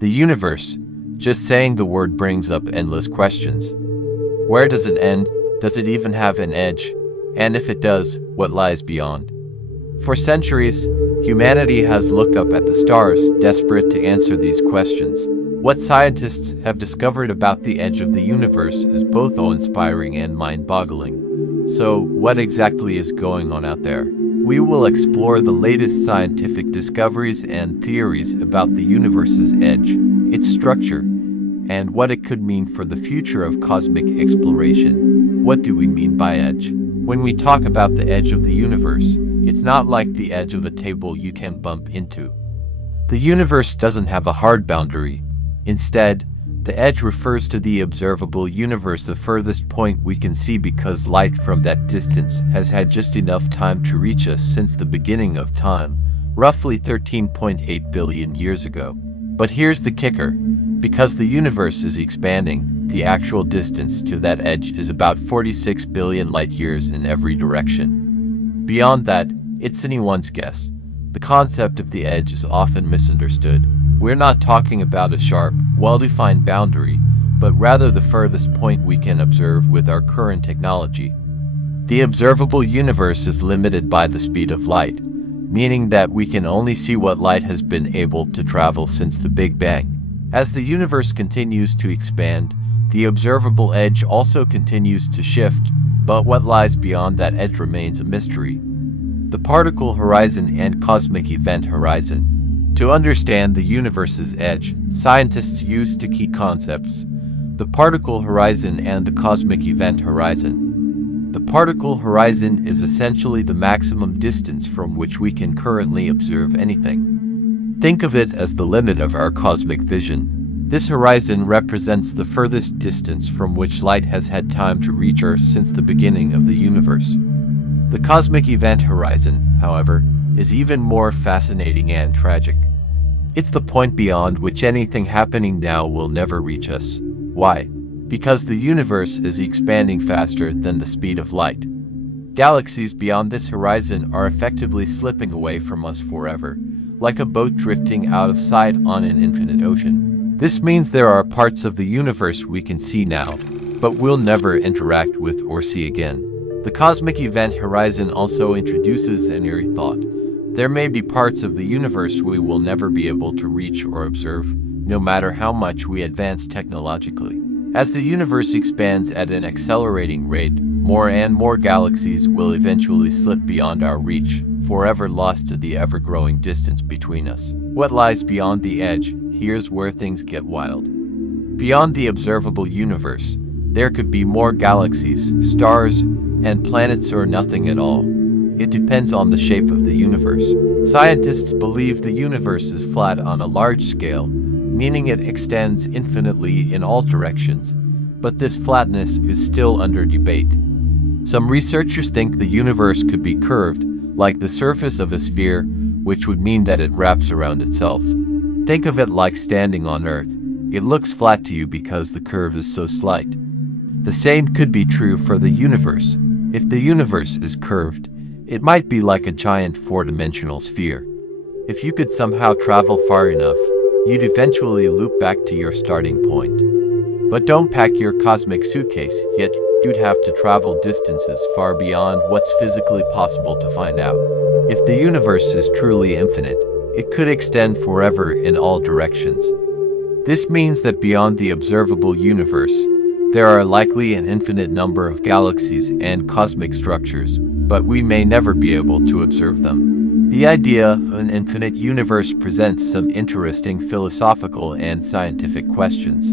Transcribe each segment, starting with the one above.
The universe. Just saying the word brings up endless questions. Where does it end? Does it even have an edge? And if it does, what lies beyond? For centuries, humanity has looked up at the stars, desperate to answer these questions. What scientists have discovered about the edge of the universe is both awe-inspiring and mind-boggling. So, what exactly is going on out there? We will explore the latest scientific discoveries and theories about the universe's edge, its structure, and what it could mean for the future of cosmic exploration. What do we mean by edge? When we talk about the edge of the universe, it's not like the edge of a table you can bump into. The universe doesn't have a hard boundary. Instead, the edge refers to the observable universe, the furthest point we can see, because light from that distance has had just enough time to reach us since the beginning of time, roughly 13.8 billion years ago. But here's the kicker. Because the universe is expanding, the actual distance to that edge is about 46 billion light-years in every direction. Beyond that, it's anyone's guess. The concept of the edge is often misunderstood. We're not talking about a sharp, well-defined boundary, but rather the furthest point we can observe with our current technology. The observable universe is limited by the speed of light, meaning that we can only see what light has been able to travel since the Big Bang. As the universe continues to expand, the observable edge also continues to shift, but what lies beyond that edge remains a mystery. The particle horizon and cosmic event horizon. To understand the universe's edge, scientists use two key concepts: the particle horizon and the cosmic event horizon. The particle horizon is essentially the maximum distance from which we can currently observe anything. Think of it as the limit of our cosmic vision. This horizon represents the furthest distance from which light has had time to reach Earth since the beginning of the universe. The cosmic event horizon, however, is even more fascinating and tragic. It's the point beyond which anything happening now will never reach us. Why? Because the universe is expanding faster than the speed of light. Galaxies beyond this horizon are effectively slipping away from us forever, like a boat drifting out of sight on an infinite ocean. This means there are parts of the universe we can see now, but we'll never interact with or see again. The cosmic event horizon also introduces an eerie thought. There may be parts of the universe we will never be able to reach or observe, no matter how much we advance technologically. As the universe expands at an accelerating rate, more and more galaxies will eventually slip beyond our reach, forever lost to the ever-growing distance between us. What lies beyond the edge? Here's where things get wild. Beyond the observable universe, there could be more galaxies, stars, and planets, or nothing at all. It depends on the shape of the universe. Scientists believe the universe is flat on a large scale, meaning it extends infinitely in all directions, but this flatness is still under debate. Some researchers think the universe could be curved, like the surface of a sphere, which would mean that it wraps around itself. Think of it like standing on Earth. It looks flat to you because the curve is so slight. The same could be true for the universe. If the universe is curved, it might be like a giant four-dimensional sphere. If you could somehow travel far enough, you'd eventually loop back to your starting point. But don't pack your cosmic suitcase yet. You'd have to travel distances far beyond what's physically possible to find out. If the universe is truly infinite, it could extend forever in all directions. This means that beyond the observable universe, there are likely an infinite number of galaxies and cosmic structures, but we may never be able to observe them. The idea of an infinite universe presents some interesting philosophical and scientific questions.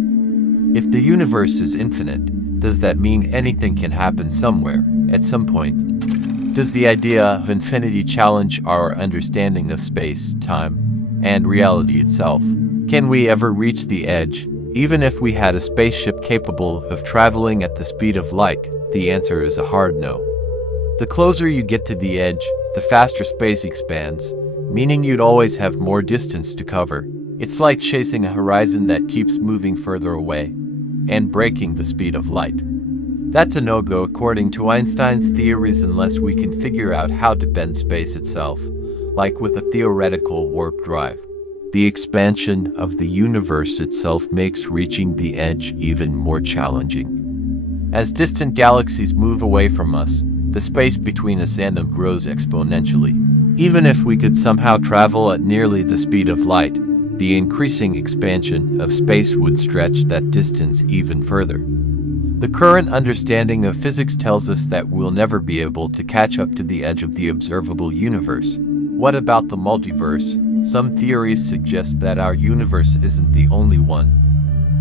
If the universe is infinite, does that mean anything can happen somewhere, at some point? Does the idea of infinity challenge our understanding of space, time, and reality itself? Can we ever reach the edge, even if we had a spaceship capable of traveling at the speed of light? The answer is a hard no. The closer you get to the edge, the faster space expands, meaning you'd always have more distance to cover. It's like chasing a horizon that keeps moving further away and breaking the speed of light. That's a no-go according to Einstein's theories unless we can figure out how to bend space itself, like with a theoretical warp drive. The expansion of the universe itself makes reaching the edge even more challenging. As distant galaxies move away from us, the space between us and them grows exponentially. Even if we could somehow travel at nearly the speed of light, the increasing expansion of space would stretch that distance even further. The current understanding of physics tells us that we'll never be able to catch up to the edge of the observable universe. What about the multiverse? Some theories suggest that our universe isn't the only one.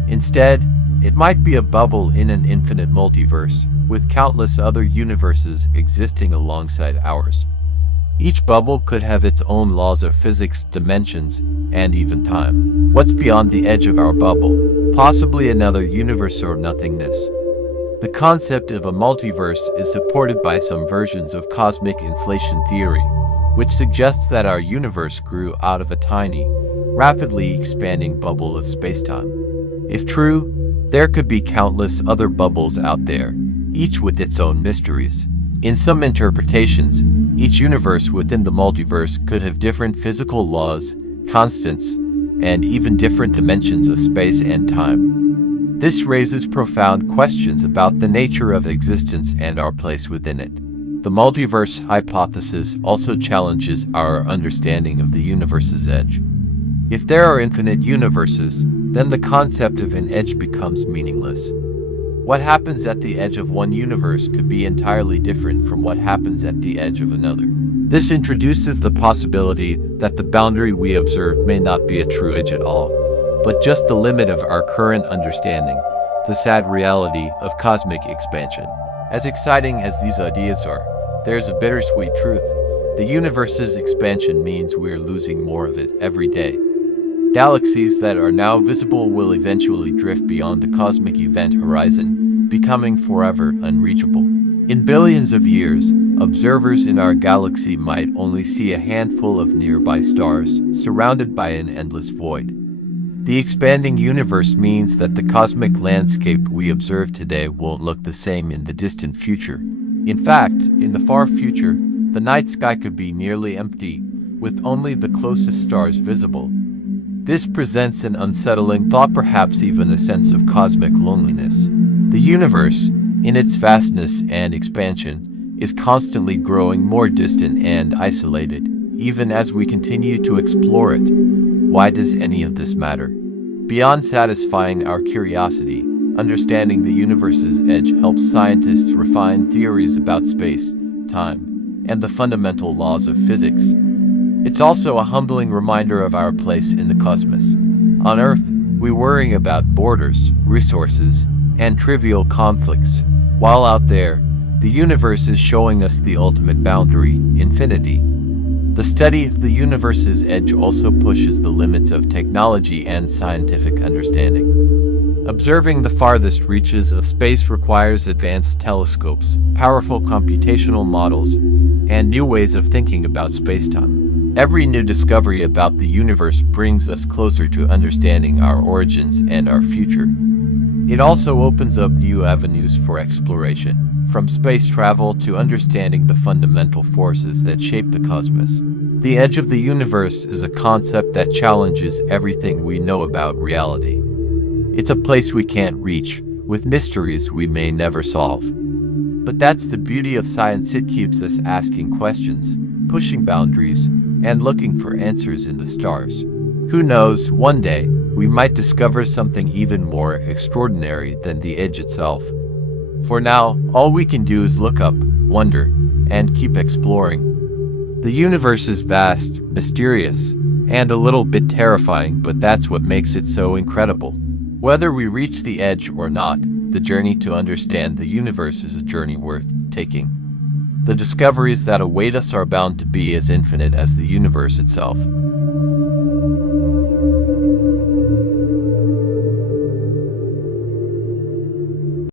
Instead, it might be a bubble in an infinite multiverse, with countless other universes existing alongside ours. Each bubble could have its own laws of physics, dimensions, and even time. What's beyond the edge of our bubble? Possibly another universe or nothingness. The concept of a multiverse is supported by some versions of cosmic inflation theory, which suggests that our universe grew out of a tiny, rapidly expanding bubble of spacetime. If true, there could be countless other bubbles out there, each with its own mysteries. In some interpretations, each universe within the multiverse could have different physical laws, constants, and even different dimensions of space and time. This raises profound questions about the nature of existence and our place within it. The multiverse hypothesis also challenges our understanding of the universe's edge. If there are infinite universes, then the concept of an edge becomes meaningless. What happens at the edge of one universe could be entirely different from what happens at the edge of another. This introduces the possibility that the boundary we observe may not be a true edge at all, but just the limit of our current understanding, the sad reality of cosmic expansion. As exciting as these ideas are, there's a bittersweet truth. The universe's expansion means we're losing more of it every day. Galaxies that are now visible will eventually drift beyond the cosmic event horizon, becoming forever unreachable. In billions of years, observers in our galaxy might only see a handful of nearby stars, surrounded by an endless void. The expanding universe means that the cosmic landscape we observe today won't look the same in the distant future. In fact, in the far future, the night sky could be nearly empty, with only the closest stars visible. This presents an unsettling thought, perhaps even a sense of cosmic loneliness. The universe, in its vastness and expansion, is constantly growing more distant and isolated, even as we continue to explore it. Why does any of this matter? Beyond satisfying our curiosity, understanding the universe's edge helps scientists refine theories about space, time, and the fundamental laws of physics. It's also a humbling reminder of our place in the cosmos. On Earth, we worry about borders, resources, and trivial conflicts, while out there, the universe is showing us the ultimate boundary, infinity. The study of the universe's edge also pushes the limits of technology and scientific understanding. Observing the farthest reaches of space requires advanced telescopes, powerful computational models, and new ways of thinking about spacetime. Every new discovery about the universe brings us closer to understanding our origins and our future. It also opens up new avenues for exploration, from space travel to understanding the fundamental forces that shape the cosmos. The edge of the universe is a concept that challenges everything we know about reality. It's a place we can't reach, with mysteries we may never solve. But that's the beauty of science. It keeps us asking questions, pushing boundaries, and looking for answers in the stars. Who knows, one day, we might discover something even more extraordinary than the edge itself. For now, all we can do is look up, wonder, and keep exploring. The universe is vast, mysterious, and a little bit terrifying, but that's what makes it so incredible. Whether we reach the edge or not, the journey to understand the universe is a journey worth taking. The discoveries that await us are bound to be as infinite as the universe itself.